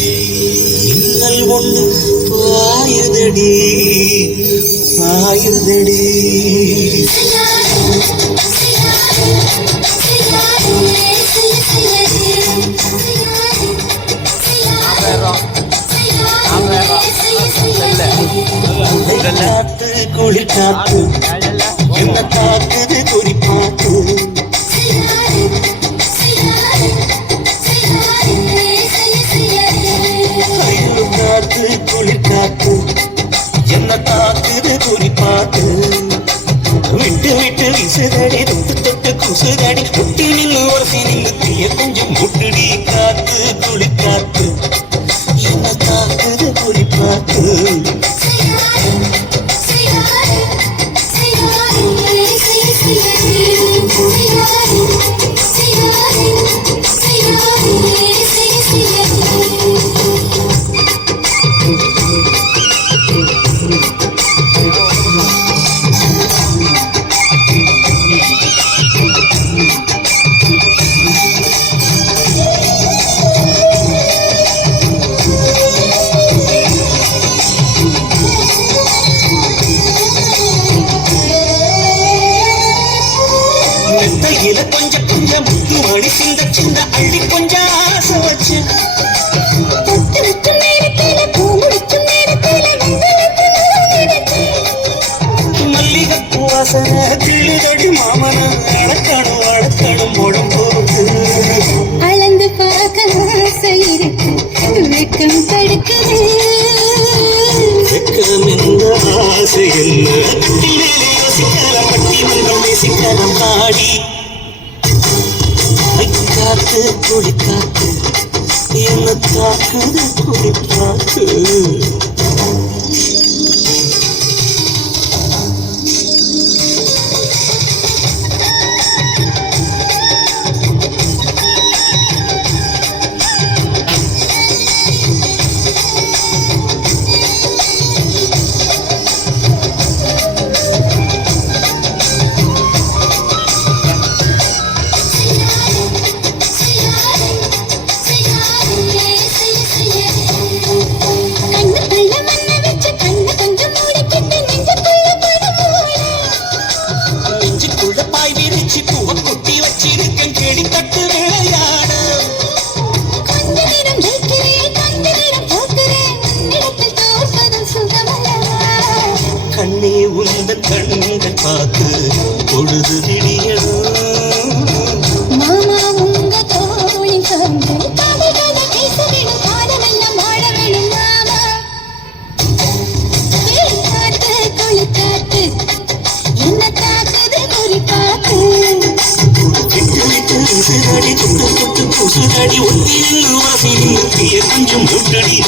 இன்னல் ஒன்று பாயுதடி பாயுதடி காத்து குளிர் காத்து என்ன காக்குது குறிப்பாத்து காத்து குளிர் காத்து என்ன காக்குது குறிப்பாத்து விட்டு விட்டு விசுதடி தொட்டு தொட்டு குசுதடி தொட்டி நின்று உரசி நின்று தீய கொஞ்சம் முட்டுடி காத்து குளிர் காத்து என்ன காக்குது குறிப்பாத்து மெத்தையில கொஞ்சம் கொஞ்சம் முத்து மணி சிந்த சிந்த அள்ளி கொஞ்சம் ஆசை வச்சு மல்லிகைப்பூ வாசனை திழுதடி மாமன அடக்கணும் அடக்கணும் உடம்போது அளந்து பார்க்க ஆசை இருக்கு வெக்கம் தடுக்குது வெக்கம் என்ற ஆசை என்ன சிக்கலம் கட்டி மன்றம் சிக்கலம் பாடி காத்து குடி காத்து என்ன காக்குது குடி காத்து கண்ணே உந்தன் கண்கள் பார்த்து பொழுது விடியணும் மாமா உங்க தோழி சொந்த கதைகளை பேசவிடும் காலமெல்லாம் வாழ வேணும் மாமா காத்து குளிக்காத்து என்ன காக்குது குறிப்பாத்து விட்டு விட்டு விசுதடி தொட்டு தொட்டு குசுதடி ஒத்தி நின்று வாசி நின்று கொஞ்சம் முட்டடி